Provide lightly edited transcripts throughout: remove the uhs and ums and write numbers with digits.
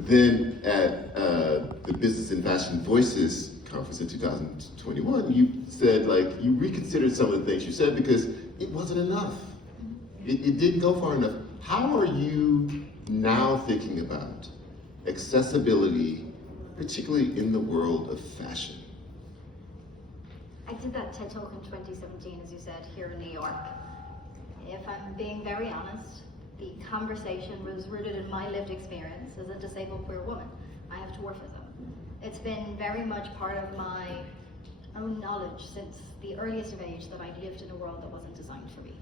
But then at the Business and Fashion Voices conference in 2021, you said, like, you reconsidered some of the things you said because it wasn't enough. It didn't go far enough. How are you now thinking about accessibility, particularly in the world of fashion? I did that TED Talk in 2017, as you said, here in New York. If I'm being very honest, the conversation was rooted in my lived experience as a disabled queer woman. I have dwarfism. It's been very much part of my own knowledge since the earliest of age that I lived in a world that wasn't designed for me.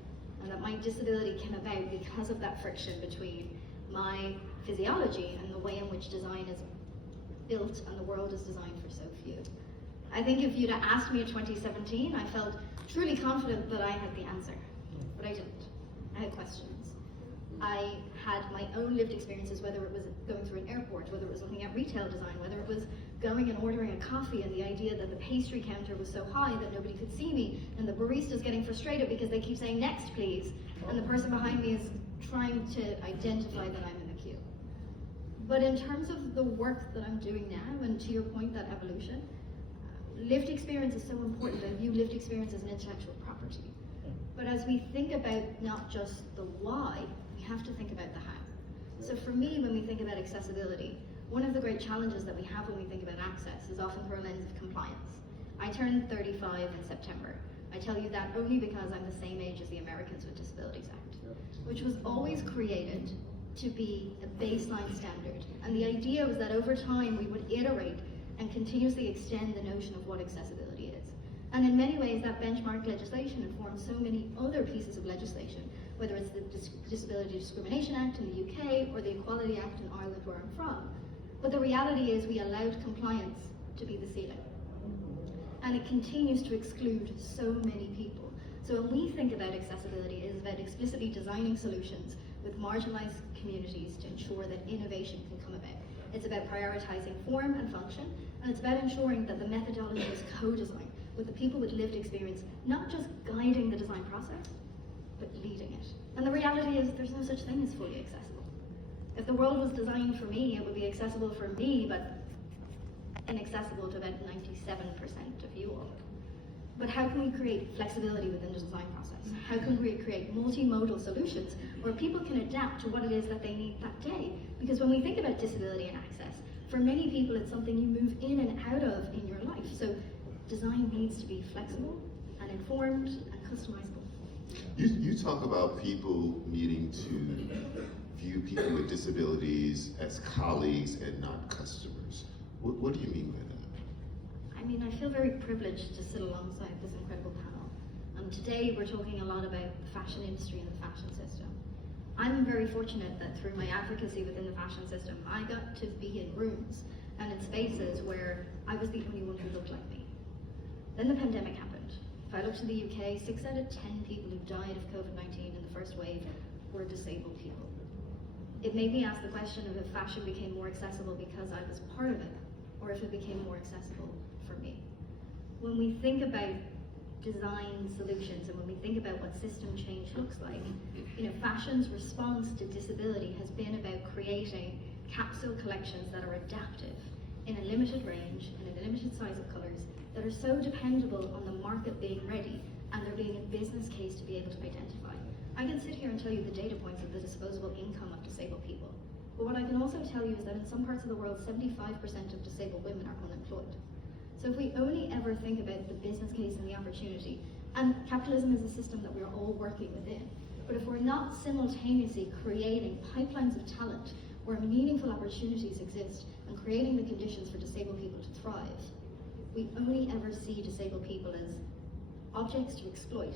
And that my disability came about because of that friction between my physiology and the way in which design is built and the world is designed for so few. I think if you'd have asked me in 2017, I felt truly confident that I had the answer, but I didn't. I had questions. I had my own lived experiences, whether it was going through an airport, whether it was looking at retail design, whether it was going and ordering a coffee and the idea that the pastry counter was so high that nobody could see me, and the barista's getting frustrated because they keep saying next please, and the person behind me is trying to identify that I'm in the queue. But in terms of the work that I'm doing now, and to your point, that evolution, lived experience is so important. I view lived experience as an intellectual property. But as we think about not just the why, we have to think about the how. So for me, when we think about accessibility, one of the great challenges that we have when we think about access is often through a lens of compliance. I turned 35 in September. I tell you that only because I'm the same age as the Americans with Disabilities Act, which was always created to be a baseline standard. And the idea was that over time we would iterate and continuously extend the notion of what accessibility is. And in many ways, that benchmark legislation informs so many other pieces of legislation, whether it's the Disability Discrimination Act in the UK or the Equality Act in Ireland, where I'm from. But the reality is we allowed compliance to be the ceiling. And it continues to exclude so many people. So when we think about accessibility, it is about explicitly designing solutions with marginalized communities to ensure that innovation can come about. It's about prioritizing form and function, and it's about ensuring that the methodology is co-designed with the people with lived experience, not just guiding the design process, but leading it. And the reality is there's no such thing as fully accessible. If the world was designed for me, it would be accessible for me, but inaccessible to about 97% of you all. But how can we create flexibility within the design process? How can we create multimodal solutions where people can adapt to what it is that they need that day? Because when we think about disability and access, for many people it's something you move in and out of in your life. So design needs to be flexible and informed and customizable. You talk about people needing to view people with disabilities as colleagues and not customers. What do you mean by that? I mean, I feel very privileged to sit alongside this incredible panel. Today we're talking a lot about the fashion industry and the fashion system. I'm very fortunate that through my advocacy within the fashion system, I got to be in rooms and in spaces where I was the only one who looked like me. Then the pandemic happened. If I look to the UK, 6 out of 10 people who died of COVID-19 in the first wave were disabled people. It made me ask the question of if fashion became more accessible because I was part of it, or if it became more accessible for me. When we think about design solutions and when we think about what system change looks like, fashion's response to disability has been about creating capsule collections that are adaptive in a limited range and in a limited size of colors that are so dependable on the market being ready and there being a business case to be able to identify. I can sit here and tell you the data points of the disposable income of disabled people. But what I can also tell you is that in some parts of the world, 75% of disabled women are unemployed. So if we only ever think about the business case and the opportunity, and capitalism is a system that we're all working within, but if we're not simultaneously creating pipelines of talent where meaningful opportunities exist and creating the conditions for disabled people to thrive, we only ever see disabled people as objects to exploit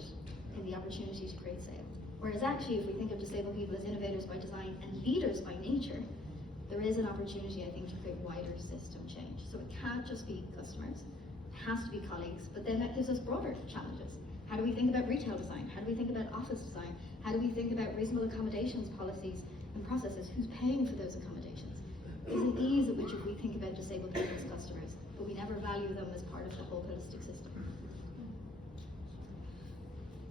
in the opportunity to create sales. Whereas actually, if we think of disabled people as innovators by design and leaders by nature, there is an opportunity, I think, to create wider system change. So it can't just be customers, it has to be colleagues, but then that gives us broader challenges. How do we think about retail design? How do we think about office design? How do we think about reasonable accommodations policies and processes? Who's paying for those accommodations? There's an ease at which if we think about disabled people as customers, but we never value them as part of the whole holistic system.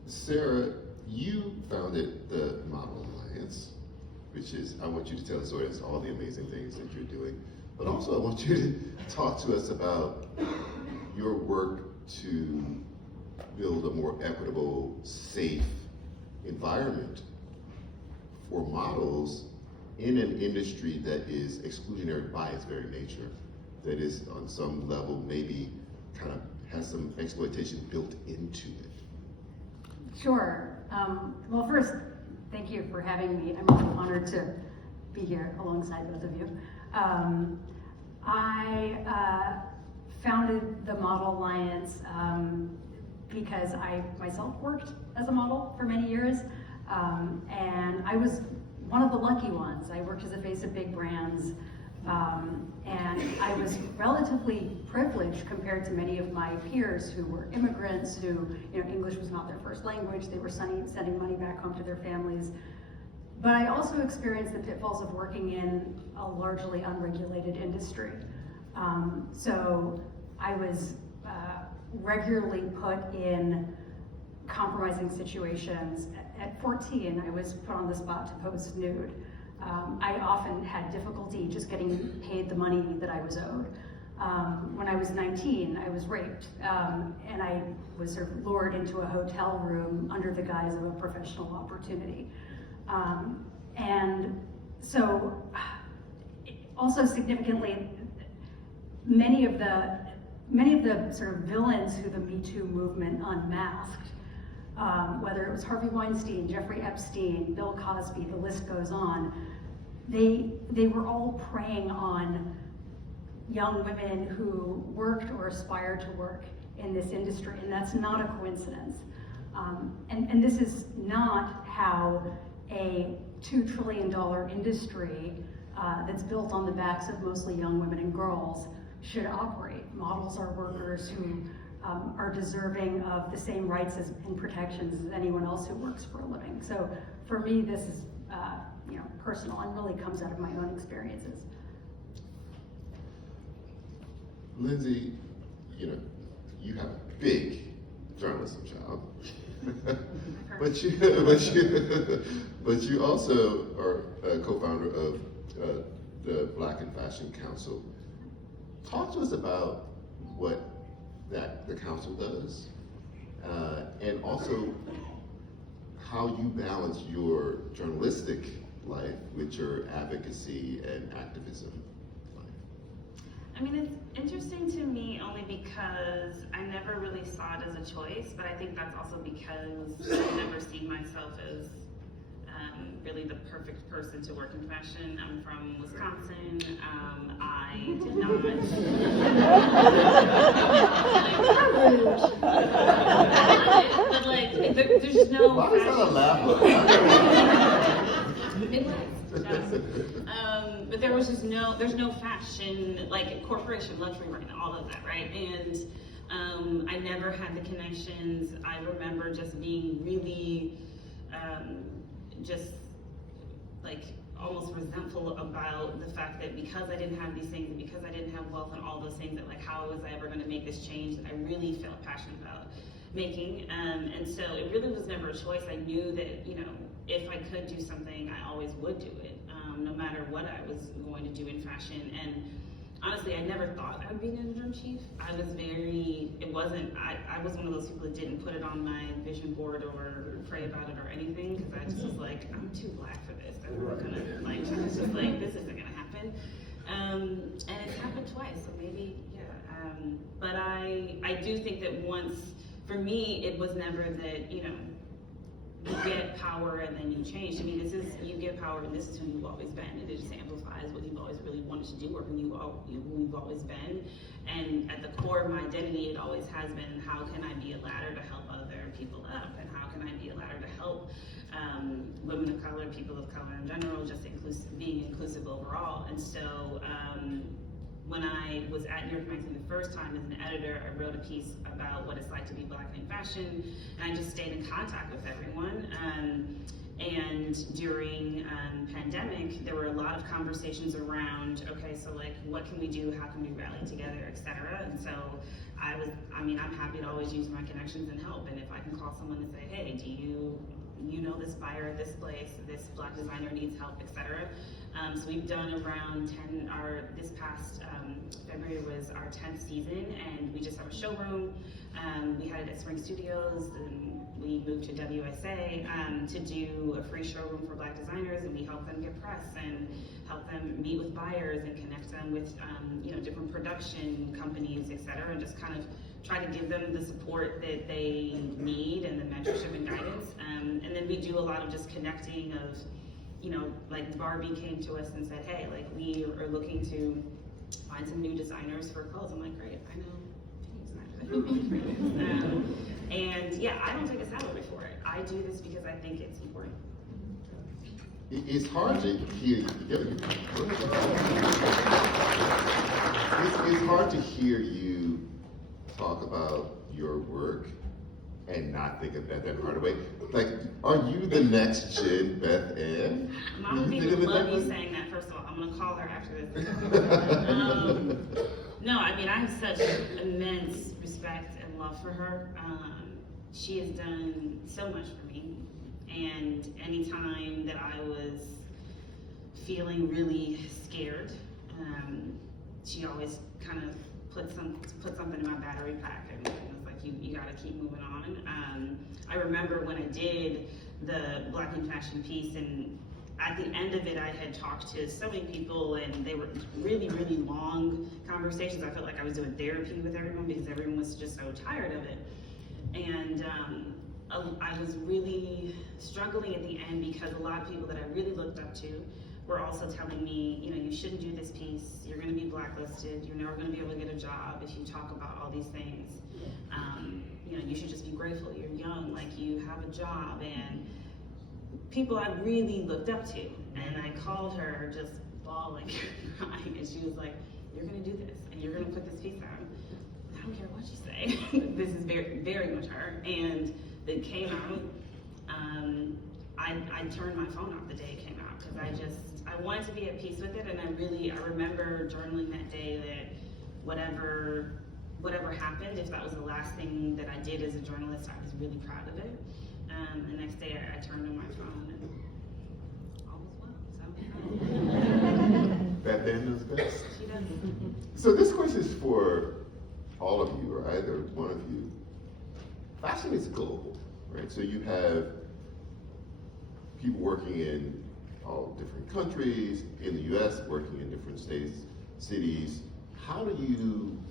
Sara, you founded the Model Alliance. which is I want you to tell us all the amazing things that you're doing, but also I want you to talk to us about your work to build a more equitable, safe environment for models in an industry that is exclusionary by its very nature, that is on some level maybe kind of has some exploitation built into it. Sure. Well, first, thank you for having me. I'm really honored to be here alongside both of you. I founded the Model Alliance because I myself worked as a model for many years, and I was one of the lucky ones. I worked as a face of big brands, and I was relatively privileged compared to many of my peers who were immigrants, who, English was not their first language, they were sending money back home to their families. But I also experienced the pitfalls of working in a largely unregulated industry. So I was regularly put in compromising situations. At 14, I was put on the spot to pose nude. I often had difficulty just getting paid the money that I was owed. When I was 19, I was raped, and I was sort of lured into a hotel room under the guise of a professional opportunity. And so, also significantly, many of the sort of villains who the Me Too movement unmasked, whether it was Harvey Weinstein, Jeffrey Epstein, Bill Cosby, the list goes on, they were all preying on young women who worked or aspired to work in this industry, and that's not a coincidence. And this is not how a $2 trillion industry that's built on the backs of mostly young women and girls should operate. Models are workers who are deserving of the same rights and protections as anyone else who works for a living. So for me, this is personal and really comes out of my own experiences. Lindsay, you have a big journalism job, but you also are a co-founder of the Black in Fashion Council. Talk to us about what the council does, and also how you balance your journalistic life with your advocacy and activism life. I mean, it's interesting to me only because I never really saw it as a choice, but I think that's also because I never see myself as really the perfect person to work in fashion. I'm from Wisconsin. I did not. But like, there's no. Why is that a laugh? But there was just there's no fashion, like corporation, luxury brand, all of that, right? And I never had the connections. I remember just being really, just like almost resentful about the fact that because I didn't have these things, and because I didn't have wealth and all those things, that like how was I ever going to make this change that I really felt passionate about making. And so it really was never a choice. I knew that, if I could do something, I always would do it, no matter what I was going to do in fashion. And honestly, I never thought I would be an editor-in-chief. I was I was one of those people that didn't put it on my vision board or pray about it or anything, because I just was like, I'm too black for this. I'm not gonna, I was just like, this isn't gonna happen. And it's happened twice, so maybe, yeah. But I do think that for me, it was never that, you get power and then you change. I mean, you get power and this is who you've always been. And it just amplifies what you've always really wanted to do or who you've always been. And at the core of my identity, it always has been, how can I be a ladder to help other people up? And how can I be a ladder to help women of color, people of color in general, just being inclusive overall. And so when I was at New York Magazine the first time as an editor, I wrote a piece about what it's like to be Black in fashion, and I just stayed in contact with everyone. And during pandemic, there were a lot of conversations around, okay, so like, what can we do? How can we rally together, et cetera? And so I'm happy to always use my connections and help. And if I can call someone and say, hey, do you you know this buyer at this place, this Black designer needs help, etc. So we've done around 10, this past February was our 10th season, and we just have a showroom. We had it at Spring Studios, and we moved to WSA to do a free showroom for Black designers, and we help them get press and help them meet with buyers and connect them with different production companies, etc., and just kind of try to give them the support that they need and the mentorship and guidance. And then we do a lot of just connecting of, like Barbie came to us and said, hey, like we are looking to find some new designers for clothes. I'm like, great, I know designers. And yeah, I don't take a salary for it. I do this because I think it's important. It's hard to hear. It's hard to hear you talk about your work and not think of Beth Ann Hardaway. Like, are you the next gen Beth Ann? Mama people love you saying that. First of all, I'm gonna call her after this. No, I mean, I have such immense respect and love for her. She has done so much for me, and anytime that I was feeling really scared, she always kind of put something in my battery pack, and it was like, you gotta keep moving on. I remember when I did the Black in Fashion piece, and at the end of it, I had talked to so many people, and they were really, really long conversations. I felt like I was doing therapy with everyone because everyone was just so tired of it. And I was really struggling at the end because a lot of people that I really looked up to were also telling me, you shouldn't do this piece, you're gonna be blacklisted, you're never gonna be able to get a job if you talk about all these things. You should just be grateful, you're young, like you have a job, and people I really looked up to. And I called her just bawling, crying, and she was like, you're gonna do this, and you're gonna put this piece out. I don't care what you say. This is very, very much her. And it came out. I turned my phone off the day it came out because I wanted to be at peace with it, and I remember journaling that day that whatever happened, if that was the last thing that I did as a journalist, I was really proud of it. The next day I turned on my phone and all was well. So Beth Ann knows best. she does. So this question is for all of you, or either one of you. Fashion is global, right? So you have people working in all different countries, in the US, working in different states, cities. How do you,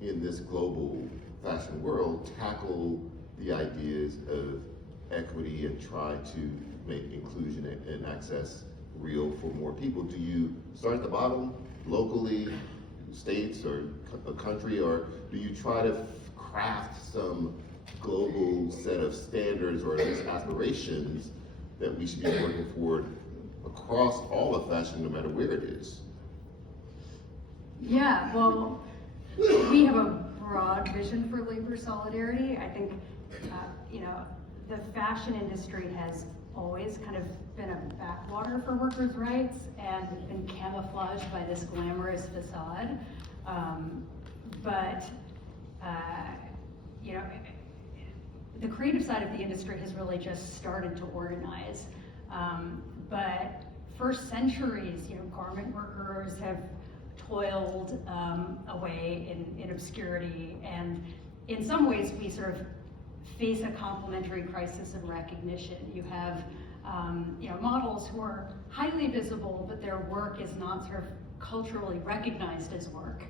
in this global fashion world, tackle the ideas of equity and try to make inclusion and access real for more people? Do you start at the bottom, locally, states or a country, or do you try to craft some global set of standards or at least aspirations that we should be working forward across all of fashion, no matter where it is? Yeah, well, we have a broad vision for labor solidarity. I think, the fashion industry has always kind of been a backwater for workers' rights and been camouflaged by this glamorous facade. The creative side of the industry has really just started to organize. But for centuries, garment workers have toiled away in obscurity, and in some ways we sort of face a complementary crisis of recognition. You have models who are highly visible, but their work is not sort of culturally recognized as work,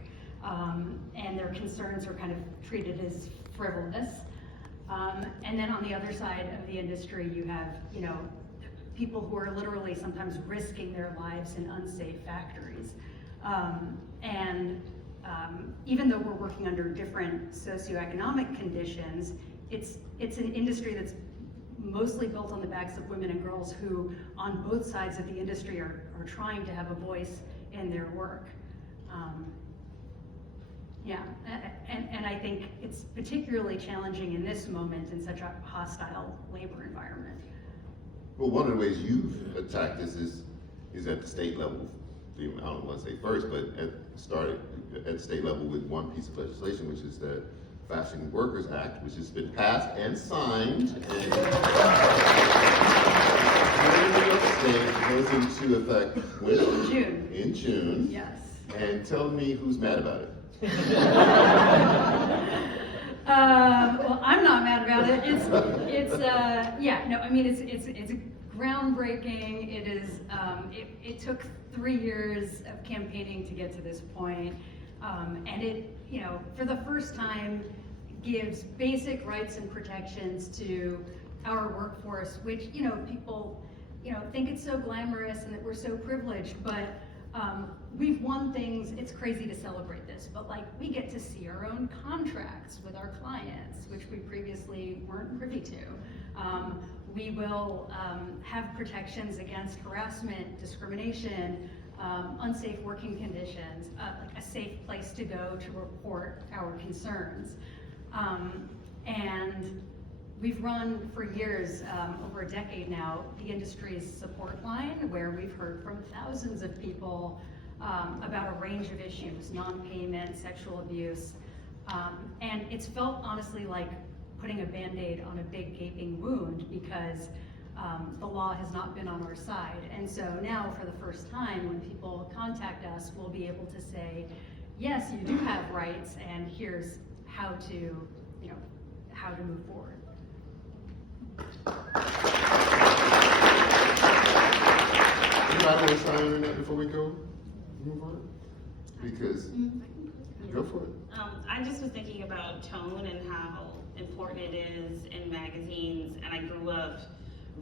and their concerns are kind of treated as frivolous. And then on the other side of the industry, you have people who are literally sometimes risking their lives in unsafe factories. Even though we're working under different socioeconomic conditions, it's an industry that's mostly built on the backs of women and girls who, on both sides of the industry, are trying to have a voice in their work. And I think it's particularly challenging in this moment in such a hostile labor environment. Well, one of the ways you've attacked this is at the state level. I don't want to say first, but started at the state level with one piece of legislation, which is that Fashion Workers Act, which has been passed and signed, and goes into effect when? In June. Yes. And tell me who's mad about it. Well, I'm not mad about it. It's groundbreaking. It is. It took 3 years of campaigning to get to this point, and it, for the first time, gives basic rights and protections to our workforce, which people think it's so glamorous and that we're so privileged, but we've won things. It's crazy to celebrate this, but we get to see our own contracts with our clients, which we previously weren't privy to. We will have protections against harassment, discrimination, unsafe working conditions, a safe place to go to report our concerns. And we've run for years, over a decade now, the industry's support line, where we've heard from thousands of people about a range of issues, non-payment, sexual abuse. And it's felt honestly like putting a Band-Aid on a big gaping wound, because the law has not been on our side. And so now, for the first time, when people contact us, we'll be able to say, yes, you do have rights, and here's how to, how to move forward. Anybody want to chime in on that before we go move on? Because go for it. I just was thinking about tone and how important it is in magazines, and I grew up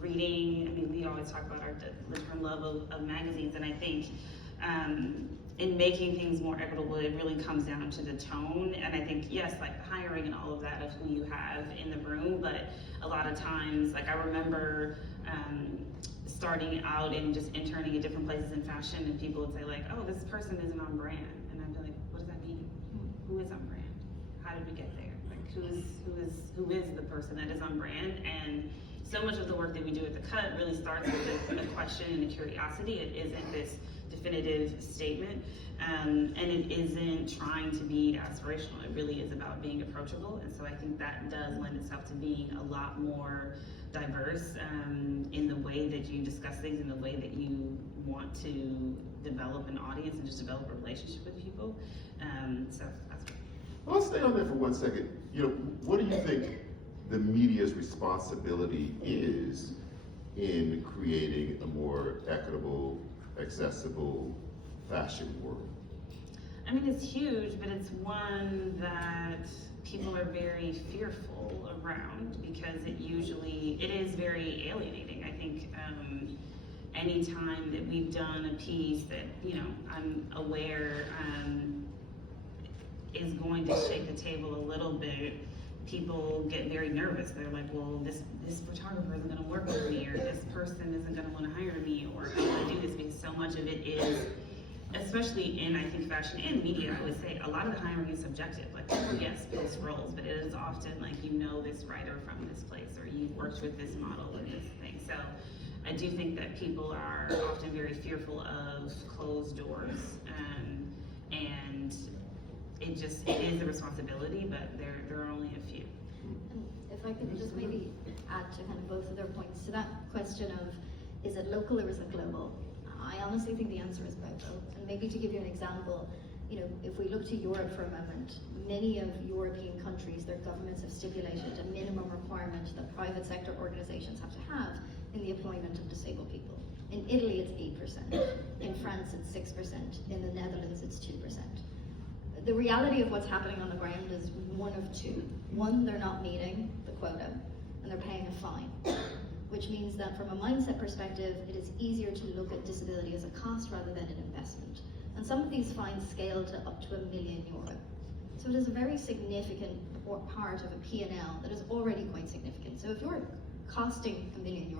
reading. We always talk about our different love of magazines, and I think in making things more equitable, it really comes down to the tone. And I think, yes, hiring and all of that of who you have in the room, but a lot of times, I remember starting out and just interning at different places in fashion, and people would say oh, this person isn't on brand, and I'd be like, what does that mean? Who is on brand? How did we get there? Who is the person that is on brand? And so much of the work that we do at The Cut really starts with a question and a curiosity. It isn't this definitive statement, and it isn't trying to be aspirational. It really is about being approachable, and so I think that does lend itself to being a lot more diverse in the way that you discuss things, in the way that you want to develop an audience and just develop a relationship with people. So that's what. Well, let's stay on there for 1 second. What do you think the media's responsibility is in creating a more equitable, accessible fashion world? It's huge, but it's one that people are very fearful around, because it is very alienating. I think any time that we've done a piece that I'm aware is going to shake the table a little bit, people get very nervous. They're like, well, this photographer isn't going to work with me, or this person isn't going to want to hire me, or how do I do this? Because so much of it is, especially in, I think, fashion and media, I would say a lot of the hiring is subjective. Yes, post roles, but it is often this writer from this place, or you've worked with this model and this thing. So I do think that people are often very fearful of closed doors, and it is a responsibility, but there are only a few. And if I could just maybe add to kind of both of their points to that question of, is it local or is it global? I honestly think the answer is both. And maybe to give you an example, if we look to Europe for a moment, many of European countries, their governments have stipulated a minimum requirement that private sector organizations have to have in the employment of disabled people. In Italy, it's 8%. In France, it's 6%. In the Netherlands, it's 2%. The reality of what's happening on the ground is one of two. One, they're not meeting the quota, and they're paying a fine, which means that from a mindset perspective, it is easier to look at disability as a cost rather than an investment. And some of these fines scale to up to €1 million. So it is a very significant part of a P&L that is already quite significant. So if you're costing €1 million,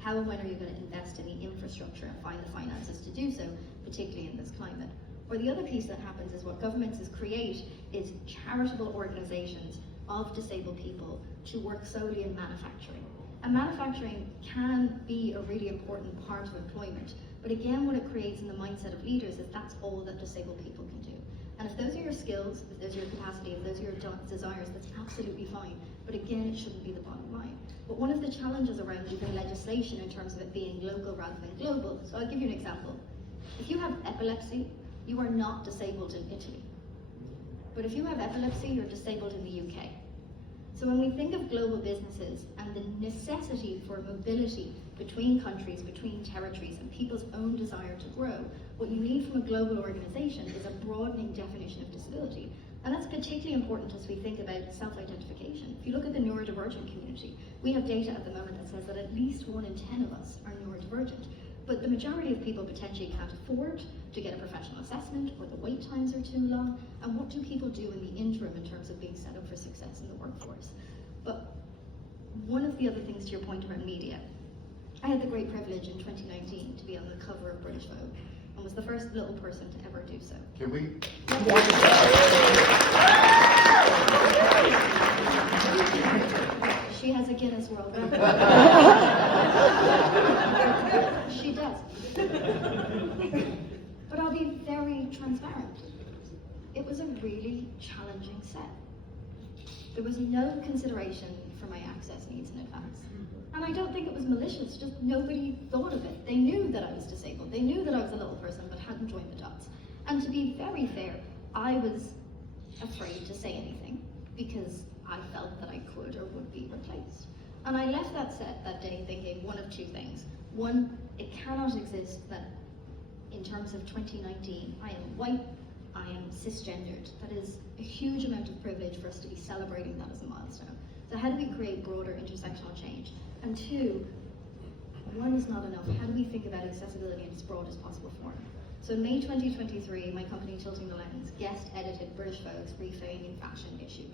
how and when are you going to invest in the infrastructure and find the finances to do so, particularly in this climate? Or the other piece that happens is what governments create is charitable organizations of disabled people to work solely in manufacturing. And manufacturing can be a really important part of employment. But again, what it creates in the mindset of leaders is that's all that disabled people can do. And if those are your skills, if those are your capacity, if those are your desires, that's absolutely fine. But again, it shouldn't be the bottom line. But one of the challenges around even legislation in terms of it being local rather than global, so I'll give you an example. If you have epilepsy, you are not disabled in Italy. But if you have epilepsy, you're disabled in the UK. So when we think of global businesses and the necessity for mobility between countries, between territories, and people's own desire to grow, what you need from a global organization is a broadening definition of disability. And that's particularly important as we think about self-identification. If you look at the neurodivergent community, we have data at the moment that says that at least 1 in 10 of us are neurodivergent. But the majority of people potentially can't afford to get a professional assessment, or the wait times are too long. And what do people do in the interim in terms of being set up for success in the workforce? But one of the other things to your point around media, I had the great privilege in 2019 to be on the cover of British Vogue, and was the first little person to ever do so. Can we? She has a Guinness World Record. She does. But I'll be very transparent. It was a really challenging set. There was no consideration for my access needs in advance. And I don't think it was malicious, just nobody thought of it. They knew that I was disabled. They knew that I was a little person, but hadn't joined the dots. And to be very fair, I was afraid to say anything because I felt that I could or would be replaced. And I left that set that day thinking one of two things. One, it cannot exist that in terms of 2019, I am white, I am cisgendered. That is a huge amount of privilege for us to be celebrating that as a milestone. So how do we create broader intersectional change? And two, one is not enough. How do we think about accessibility in its broadest possible form? So in May 2023, my company Tilting the Lens guest edited British Vogue's Reframing Fashion issue.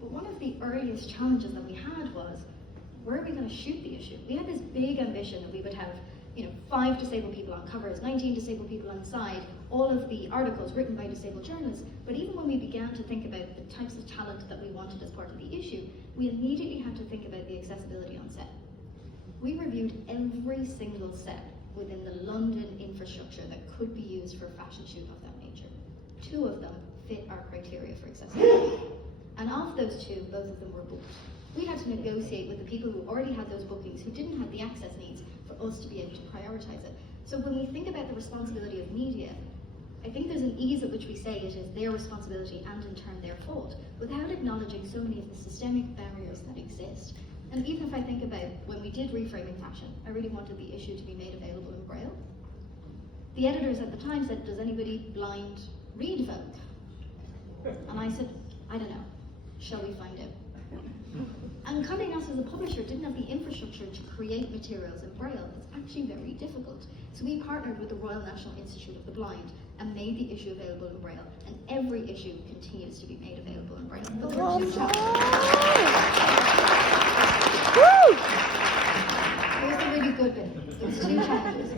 But one of the earliest challenges that we had was, where are we going to shoot the issue? We had this big ambition that we would have 5 disabled people on covers, 19 disabled people on side, all of the articles written by disabled journalists. But even when we began to think about the types of talent that we wanted as part of the issue, we immediately had to think about the accessibility on set. We reviewed every single set within the London infrastructure that could be used for a fashion shoot of that nature. 2 of them fit our criteria for accessibility. And of those 2, both of them were booked. We had to negotiate with the people who already had those bookings, who didn't have the access needs, for us to be able to prioritize it. So when we think about the responsibility of media, I think there's an ease at which we say it is their responsibility and in turn their fault, without acknowledging so many of the systemic barriers that exist. And even if I think about when we did Reframing Fashion, I really wanted the issue to be made available in Braille. The editors at the time said, does anybody blind read Vogue? And I said, I don't know. Shall we find out? And coming us as a publisher didn't have the infrastructure to create materials in Braille. It's actually very difficult. So we partnered with the Royal National Institute of the Blind and made the issue available in Braille. And every issue continues to be made available in Braille. Those are 2 challenges. Here's the really good bit. There was 2 challenges.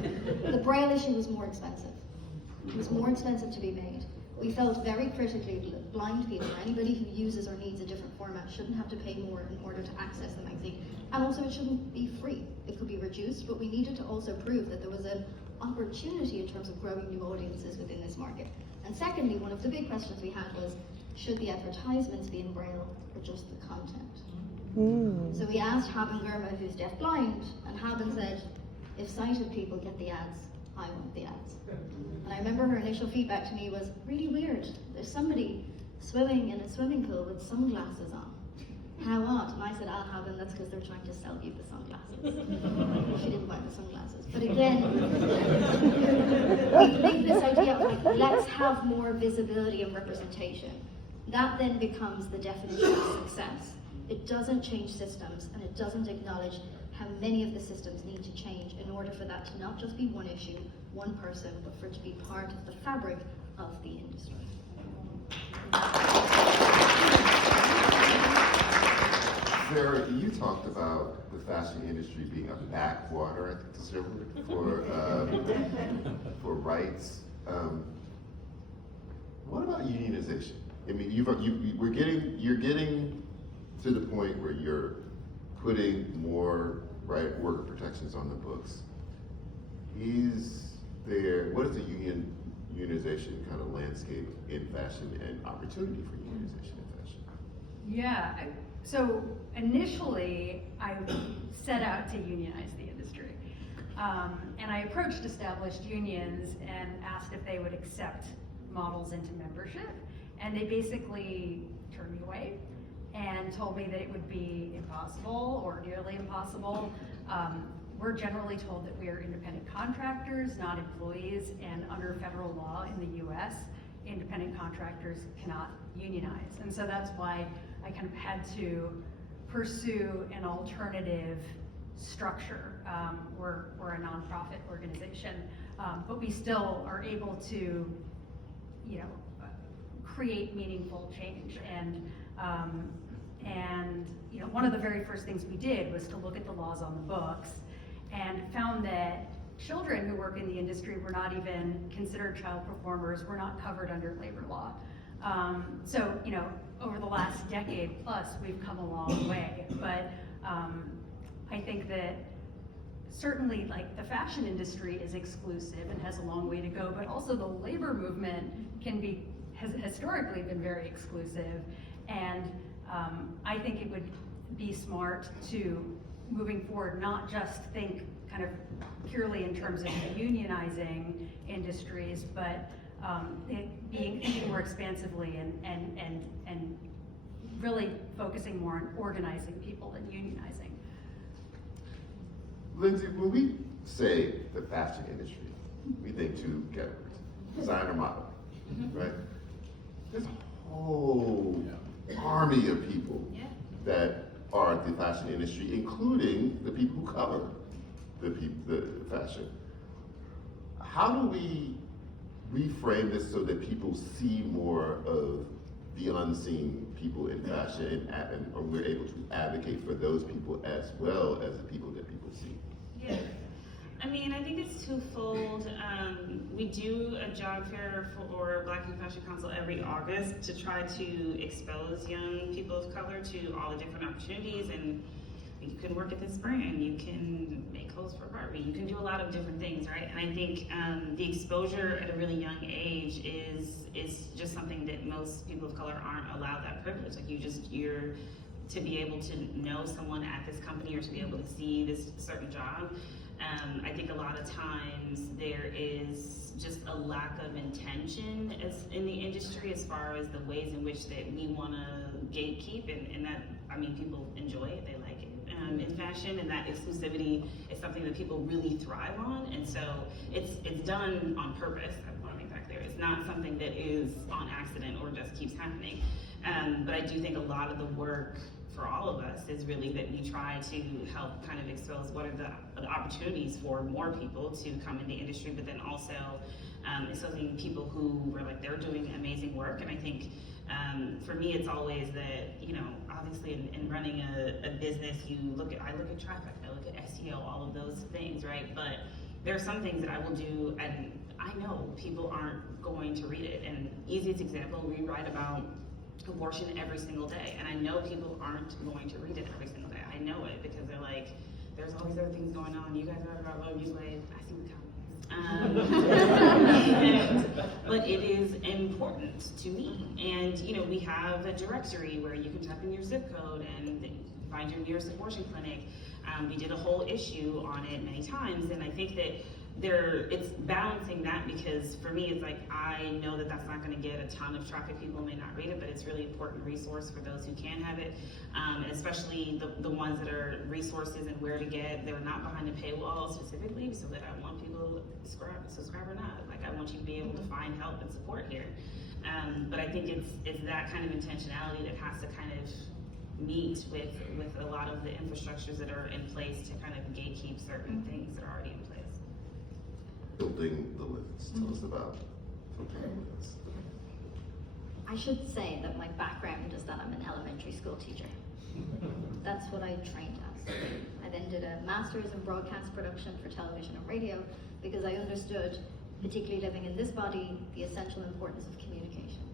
The Braille issue was more expensive. It was more expensive to be made. We felt very critically that blind people, or anybody who uses or needs a different format, shouldn't have to pay more in order to access the magazine. And also it shouldn't be free. It could be reduced, but we needed to also prove that there was an opportunity in terms of growing new audiences within this market. And secondly, one of the big questions we had was, should the advertisements be in Braille or just the content? So we asked Haben Gurma, who's deaf-blind, and Haben said, if sighted people get the ads, I want the ads. And I remember her initial feedback to me was, really weird. There's somebody swimming in a swimming pool with sunglasses on. How odd. And I said, I'll have them, that's because they're trying to sell you the sunglasses. She didn't buy the sunglasses. But again, we think this idea of like, let's have more visibility and representation. That then becomes the definition of success. It doesn't change systems, and it doesn't acknowledge how many of the systems need to change in order for that to not just be one issue, one person, but for it to be part of the fabric of the industry. Sara, you talked about the fashion industry being a backwater, I think that's the word, for rights. What about unionization? I mean, you're getting to the point where you're putting more worker protections on the books. What is the unionization unionization kind of landscape in fashion and opportunity for unionization in fashion? Yeah, so initially I set out to unionize the industry. And I approached established unions and asked if they would accept models into membership. And they basically turned me away and told me that it would be impossible or nearly impossible. We're generally told that we are independent contractors, not employees, and under federal law in the US, independent contractors cannot unionize. And so that's why I kind of had to pursue an alternative structure. We're a nonprofit organization, but we still are able to, create meaningful change. And one of the very first things we did was to look at the laws on the books and found that children who work in the industry were not even considered child performers, were not covered under labor law. So, over the last decade plus, we've come a long way, but I think that certainly like the fashion industry is exclusive and has a long way to go, but also the labor movement has historically been very exclusive. And I think it would be smart to, moving forward, not just think kind of purely in terms of unionizing industries, but thinking more expansively and really focusing more on organizing people than unionizing. Lindsay, when we say the fashion industry, we think two categories, designer, model, right? There's a whole army of people that are the fashion industry, including the people who cover the fashion. How do we reframe this so that people see more of the unseen people in fashion and we're able to advocate for those people as well as the people that people see? Yeah, I mean, I think it's twofold. We do a job fair for Black Youth Fashion Council every August to try to expose young people of color to all the different opportunities. And you can work at this brand, you can make clothes for Barbie, you can do a lot of different things, right? And I think the exposure at a really young age is just something that most people of color aren't allowed that privilege. Like you're to be able to know someone at this company or to be able to see this certain job. I think a lot of times there is just a lack of intention in the industry as far as the ways in which that we want to gatekeep, and that, I mean, people enjoy it, they like it in fashion, and that exclusivity is something that people really thrive on, and so it's done on purpose. I want to make that clear. It's not something that is on accident or just keeps happening. But I do think a lot of the work for all of us is really that we try to help kind of expose what are the opportunities for more people to come in the industry, but then also exposing people who were like, they're doing amazing work. And I think for me, it's always that, obviously in running a business, I look at traffic, I look at SEO, all of those things, right? But there are some things that I will do, and I know people aren't going to read it. And easiest example, we write about abortion every single day, and I know people aren't going to read it every single day. I know it because they're like, there's all these other things going on. You guys write about Roe v. Wade. I see the comments. But it is important to me. And we have a directory where you can type in your zip code and find your nearest abortion clinic. We did a whole issue on it many times, and I think that it's balancing that, because for me it's like, I know that that's not going to get a ton of traffic, people may not read it, but it's really important resource for those who can have it, and especially the ones that are resources and where to get. They're not behind a paywall specifically, so that I want people to subscribe or not. Like, I want you to be able to find help and support here. But I think it's that kind of intentionality that has to kind of meet with a lot of the infrastructures that are in place to kind of gatekeep certain things that are already in place. Building the limits. Tell us about building the limits. I should say that my background is that I'm an elementary school teacher. That's what I trained as. I then did a master's in broadcast production for television and radio because I understood, particularly living in this body, the essential importance of communication.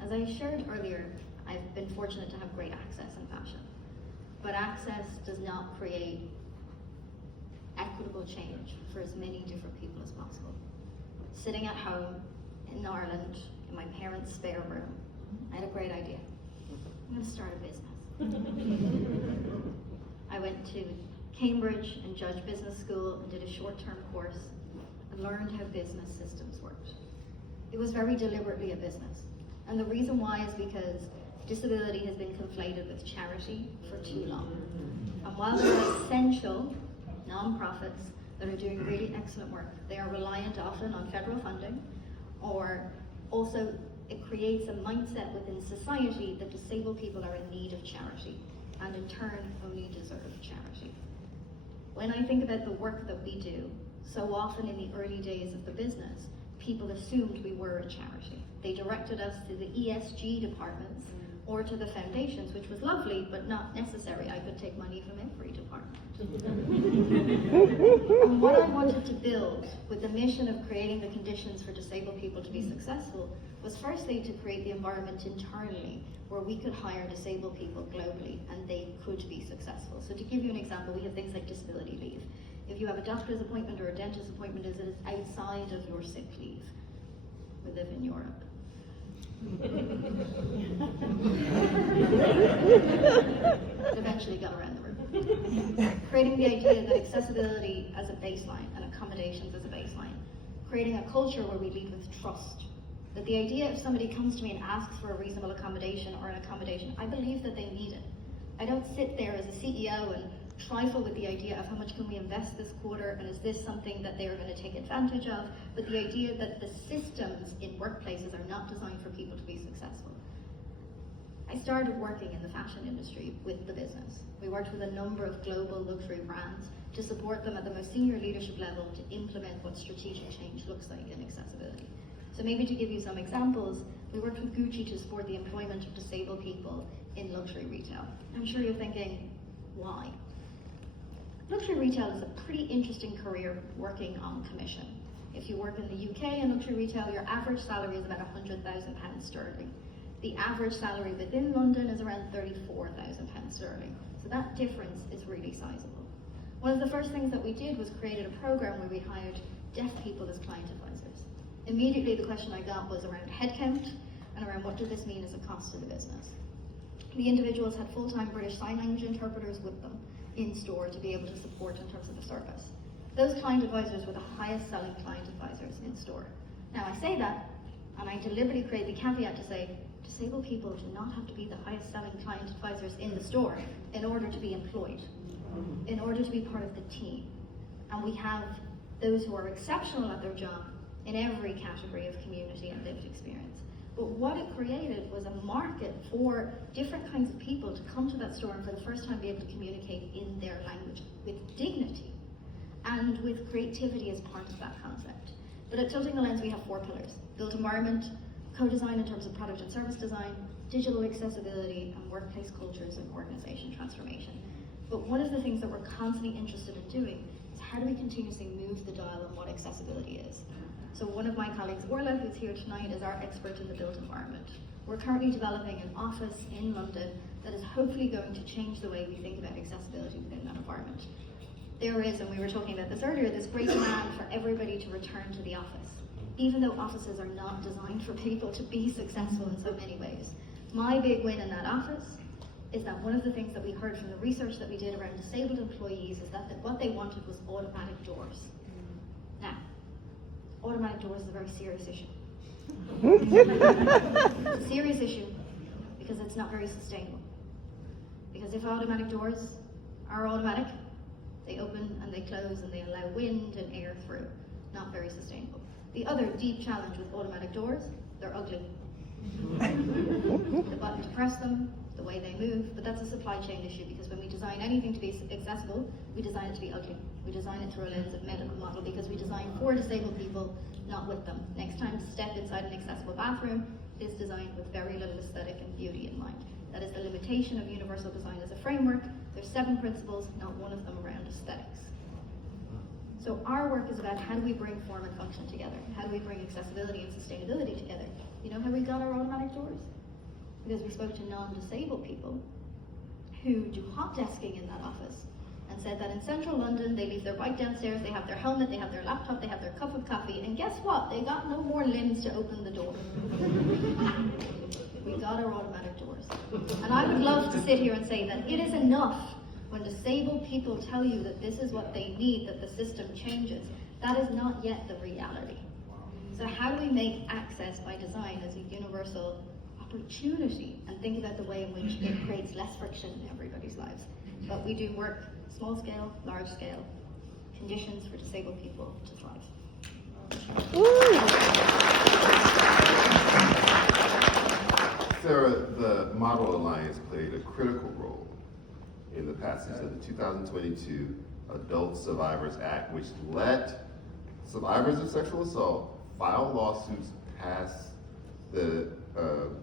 As I shared earlier, I've been fortunate to have great access in fashion, but access does not create equitable change for as many different people as possible. Sitting at home, in Ireland, in my parents' spare room, I had a great idea. I'm going to start a business. I went to Cambridge and Judge Business School and did a short-term course and learned how business systems worked. It was very deliberately a business. And the reason why is because disability has been conflated with charity for too long. And while there are essential non-profits that are doing really excellent work, they are reliant often on federal funding, or also it creates a mindset within society that disabled people are in need of charity, and in turn only deserve charity. When I think about the work that we do, so often in the early days of the business, people assumed we were a charity. They directed us to the ESG departments or to the foundations, which was lovely, but not necessary. I could take money from every department. And what I wanted to build with the mission of creating the conditions for disabled people to be successful was firstly to create the environment internally where we could hire disabled people globally and they could be successful. So to give you an example, we have things like disability leave. If you have a doctor's appointment or a dentist appointment, it is outside of your sick leave. We live in Europe. It eventually got around the room. Creating the idea that accessibility as a baseline and accommodations as a baseline. Creating a culture where we lead with trust. That the idea if somebody comes to me and asks for a reasonable accommodation or an accommodation, I believe that they need it. I don't sit there as a CEO and trifle with the idea of how much can we invest this quarter and is this something that they are going to take advantage of, but the idea that the systems in workplaces are not designed for people to be successful. I started working in the fashion industry with the business. We worked with a number of global luxury brands to support them at the most senior leadership level to implement what strategic change looks like in accessibility. So maybe to give you some examples, we worked with Gucci to support the employment of disabled people in luxury retail. I'm sure you're thinking, why? Luxury retail is a pretty interesting career working on commission. If you work in the UK in luxury retail, your average salary is about £100,000 sterling. The average salary within London is around £34,000 sterling. So that difference is really sizable. One of the first things that we did was created a program where we hired deaf people as client advisors. Immediately the question I got was around headcount and around what did this mean as a cost to the business. The individuals had full-time British Sign Language interpreters with them in store to be able to support in terms of the service. Those client advisors were the highest selling client advisors in store. Now I say that, and I deliberately create the caveat to say, disabled people do not have to be the highest selling client advisors in the store in order to be employed, in order to be part of the team. And we have those who are exceptional at their job in every category of community and lived experience. But what it created was a market for different kinds of people to come to that store and for the first time be able to communicate in their language with dignity and with creativity as part of that concept. But at Tilting the Lens we have 4 pillars: built environment, co-design in terms of product and service design, digital accessibility, and workplace cultures and organization transformation. But one of the things that we're constantly interested in doing is how do we continuously move the dial on what accessibility is. So one of my colleagues, Orla, who's here tonight, is our expert in the built environment. We're currently developing an office in London that is hopefully going to change the way we think about accessibility within that environment. There is, and we were talking about this earlier, this great demand for everybody to return to the office, even though offices are not designed for people to be successful in so many ways. My big win in that office is that one of the things that we heard from the research that we did around disabled employees is that what they wanted was automatic doors. Now, automatic doors is a very serious issue. It's a serious issue because it's not very sustainable. Because if automatic doors are automatic, they open and they close and they allow wind and air through. Not very sustainable. The other deep challenge with automatic doors, they're ugly. The button to press them, the way they move, but that's a supply chain issue because when we design anything to be accessible, we design it to be ugly. We design it through a lens of medical model because we design for disabled people, not with them. Next time to step inside an accessible bathroom is designed with very little aesthetic and beauty in mind. That is the limitation of universal design as a framework. There's 7 principles, not one of them around aesthetics. So our work is about how do we bring form and function together? How do we bring accessibility and sustainability together? You know how we got our automatic doors? Because we spoke to non-disabled people who do hot desking in that office. and said that in central London, they leave their bike downstairs, they have their helmet, they have their laptop, they have their cup of coffee, and guess what? They got no more limbs to open the door. We got our automatic doors. And I would love to sit here and say that it is enough when disabled people tell you that this is what they need, that the system changes. That is not yet the reality. So how do we make access by design as a universal opportunity and think about the way in which it creates less friction in everybody's lives? But we do work small scale, large scale, conditions for disabled people to thrive. Sara, the Model Alliance played a critical role in the passage of the 2022 Adult Survivors Act, which let survivors of sexual assault file lawsuits past the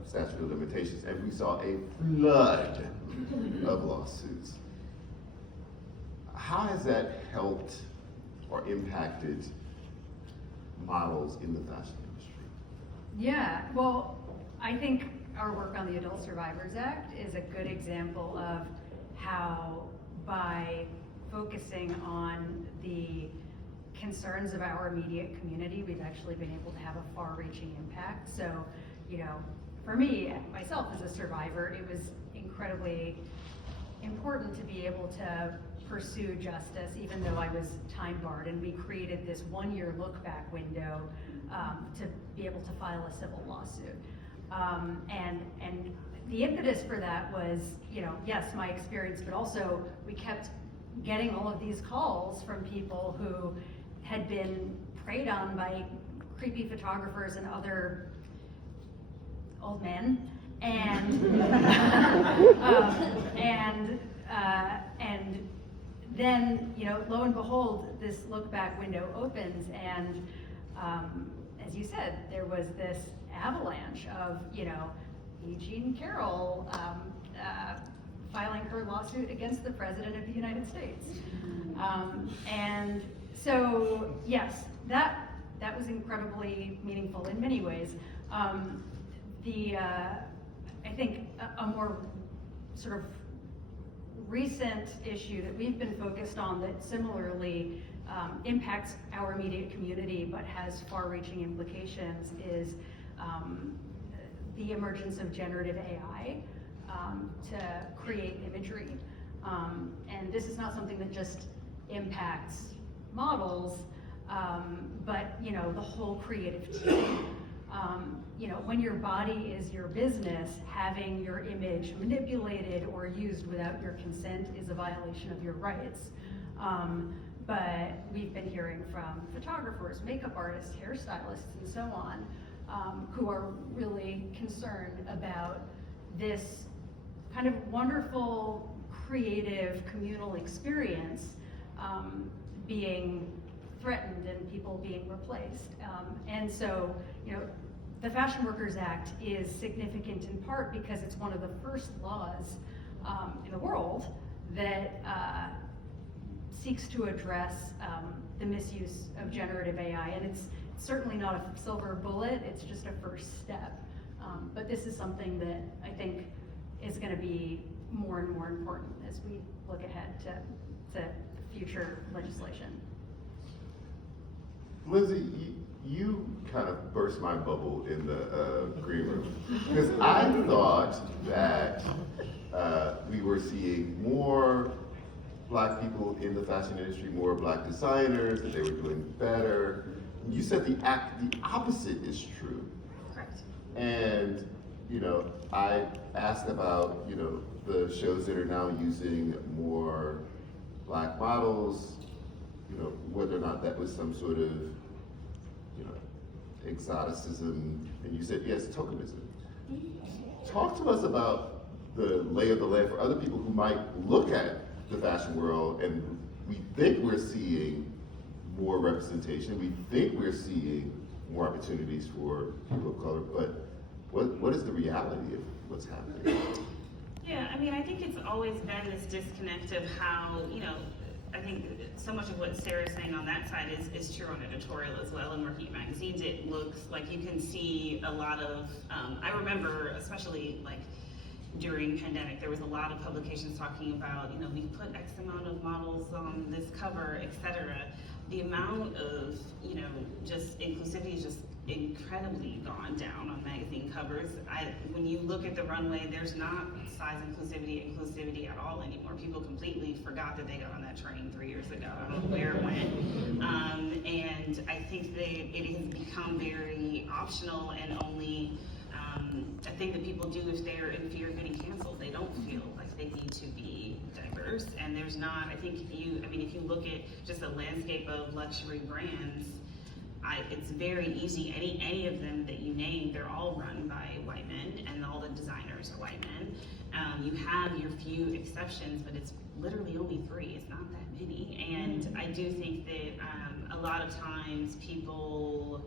statute of limitations, and we saw a flood of lawsuits. How has that helped or impacted models in the fashion industry? Yeah, well, I think our work on the Adult Survivors Act is a good example of how, by focusing on the concerns of our immediate community, we've actually been able to have a far-reaching impact. So, you know, for me, myself as a survivor, it was incredibly important to be able to pursue justice, even though I was time-barred, and we created this one-year look-back window to be able to file a civil lawsuit. And the impetus for that was, you know, yes, my experience, but also we kept getting all of these calls from people who had been preyed on by creepy photographers and other old men, and and then, you know, lo and behold, this look-back window opens, and as you said, there was this avalanche of, you know, Jean Carroll filing her lawsuit against the President of the United States. And so, yes, that was incredibly meaningful in many ways. I think a more sort of recent issue that we've been focused on that similarly impacts our immediate community but has far-reaching implications is the emergence of generative AI to create imagery. And this is not something that just impacts models, but, you know, the whole creative team. You know, when your body is your business, having your image manipulated or used without your consent is a violation of your rights. But we've been hearing from photographers, makeup artists, hairstylists, and so on, who are really concerned about this kind of wonderful, creative, communal experience being threatened and people being replaced. And so, you know, the Fashion Workers Act is significant in part because it's one of the first laws in the world that seeks to address the misuse of generative AI. And it's certainly not a silver bullet, it's just a first step. But this is something that I think is going to be more and more important as we look ahead to future legislation. Lindsay, you kind of burst my bubble in the green room, because I thought that we were seeing more Black people in the fashion industry, more Black designers, that they were doing better. You said the opposite is true. Correct. And, you know, I asked about, you know, the shows that are now using more Black models, you know, whether or not that was some sort of, you know, exoticism, and you said, yes, tokenism. Talk to us about the lay of the land for other people who might look at the fashion world and we think we're seeing more representation, we think we're seeing more opportunities for people of color, but what is the reality of what's happening? Yeah, I mean, I think it's always been this disconnect of how, you know, I think so much of what Sarah's saying on that side is true on editorial as well. In Marquee magazines, it looks like you can see a lot of, I remember especially like during pandemic. There was a lot of publications talking about, you know, we put X amount of models on this cover, etc. The amount of, you know, just inclusivity is just incredibly gone down on magazine covers. When you look at the runway, there's not size inclusivity at all anymore. People completely forgot that they got on that train 3 years ago. I don't know where it went. And I think that it has become very optional and only a thing that people do if they're in fear of getting canceled. They don't feel like they need to be diverse, and there's not, I think if you look at just a landscape of luxury brands, it's very easy, any of them that you name, they're all run by white men, and all the designers are white men. You have your few exceptions, but it's literally only 3, it's not that many. And I do think that a lot of times people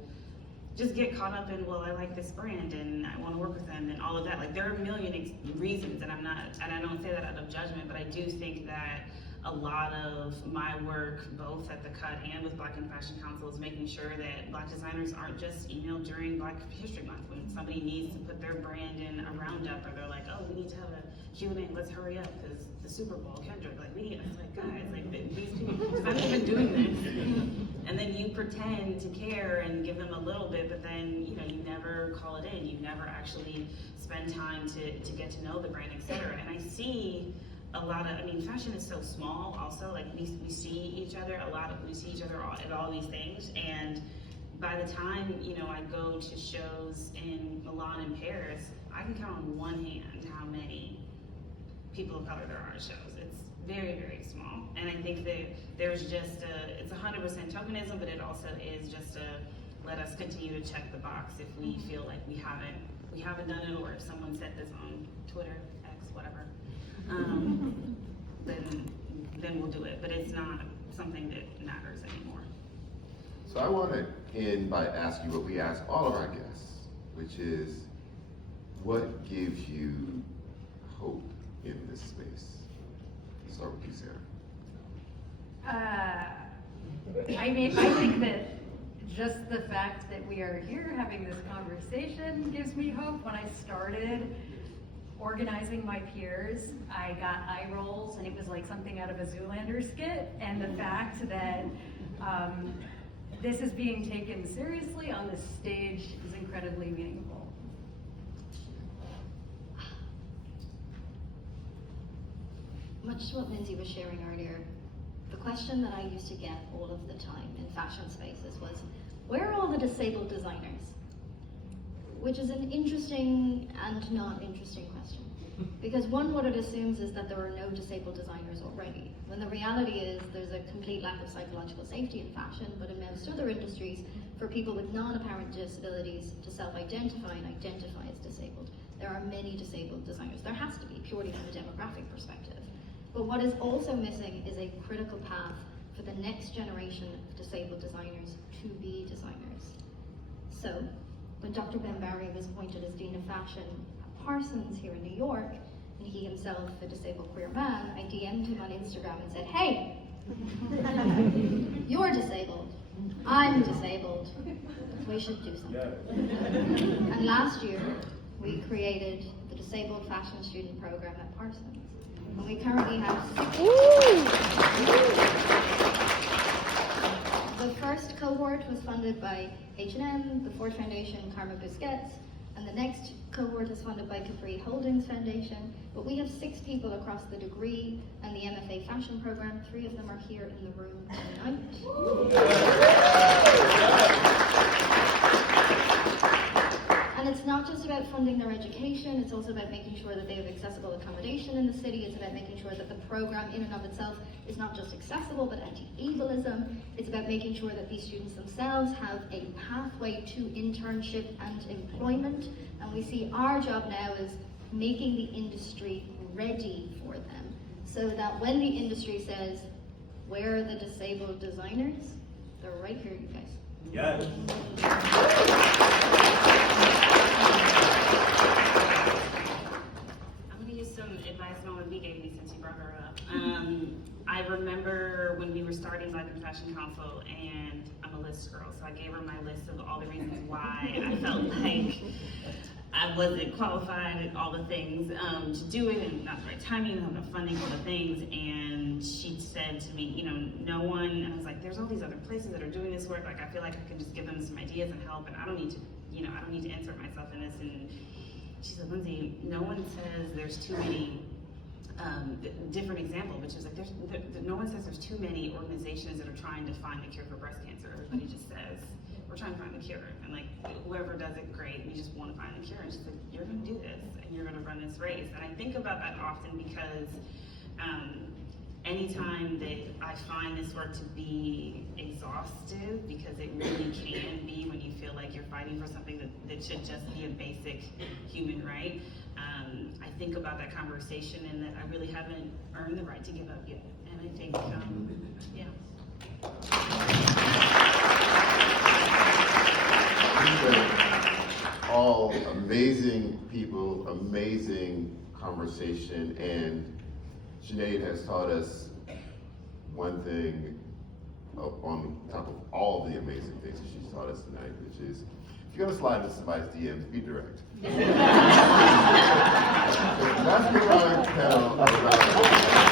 just get caught up in, well, I like this brand and I want to work with them and all of that. Like, there are a million reasons, and I don't say that out of judgment, but I do think that a lot of my work, both at the Cut and with Black in Fashion Council, is making sure that Black designers aren't just emailed during Black History Month when somebody needs to put their brand in a roundup, or they're like, oh, we need to have a Q&A, let's hurry up, because the Super Bowl, Kendrick, like, we need, it's like, guys, like, these people, designers have been doing this, and then you pretend to care and give them a little bit, but then, you know, you never call it in, you never actually spend time to get to know the brand, etc. And I see a lot of, fashion is so small also, like we see each other we see each other at all these things, and by the time, you know, I go to shows in Milan and Paris, I can count on one hand how many people of color there are at shows. It's very, very small, and I think that there's just it's 100% tokenism, but it also is just let us continue to check the box if we feel like we haven't done it, or if someone said this on Twitter, X, whatever. Then we'll do it, but it's not something that matters anymore. So I want to end by asking what we ask all of our guests, which is, what gives you hope in this space? Let's start with you, Sarah. I think that just the fact that we are here having this conversation gives me hope. When I started organizing my peers, I got eye rolls, and it was like something out of a Zoolander skit, and the fact that this is being taken seriously on this stage is incredibly meaningful. Much to what Lindsay was sharing earlier, the question that I used to get all of the time in fashion spaces was, where are all the disabled designers? Which is an interesting and not interesting question. Because one, what it assumes is that there are no disabled designers already, when the reality is there's a complete lack of psychological safety in fashion, but in most other industries, for people with non-apparent disabilities to self-identify and identify as disabled, there are many disabled designers. There has to be, purely from a demographic perspective. But what is also missing is a critical path for the next generation of disabled designers to be designers. So, when Dr. Ben Barry was appointed as Dean of Fashion at Parsons here in New York, and he himself, a disabled queer man, I DM'd him on Instagram and said, hey, you're disabled, I'm disabled, we should do something. And last year, we created the Disabled Fashion Student Program at Parsons. And we currently have 6. The first cohort was funded by H&M, the Ford Foundation, Karma Busquets, and the next cohort is funded by Capri Holdings Foundation. But we have 6 people across the degree and the MFA fashion program. 3 of them are here in the room tonight. And it's not just about funding their education, it's also about making sure that they have accessible accommodation in the city. It's about making sure that the program in and of itself is not just accessible, but anti-ableism. It's about making sure that these students themselves have a pathway to internship and employment. And we see our job now is making the industry ready for them, so that when the industry says, where are the disabled designers? They're right here, you guys. Yes. I'm going to use some advice Mama B gave me since you brought her up. I remember when we were starting Black in Fashion Council, and I'm a list girl, so I gave her my list of all the reasons why I felt like I wasn't qualified and all the things to do it, and not the right timing, not the funding, all the things. And she said to me, you know, no one, and I was like, there's all these other places that are doing this work. Like, I feel like I could just give them some ideas and help, and I don't need to, you know, I don't need to insert myself in this. And she said, Lindsay, no one says there's too many, different example, which is like, no one says there's too many organizations that are trying to find the cure for breast cancer. Everybody just says, we're trying to find the cure. And like, whoever does it, great, we just want to find the cure. And she's like, you're gonna do this, and you're gonna run this race. And I think about that often because anytime that I find this work to be exhaustive, because it really can be when you feel like you're fighting for something that should just be a basic human right, I think about that conversation and that I really haven't earned the right to give up yet. And I think, yeah. All amazing people, amazing conversation, and Sinead has taught us one thing on top of all the amazing things that she's taught us tonight, which is, if you're gonna slide into somebody's DMs, be direct. So that's what I tell about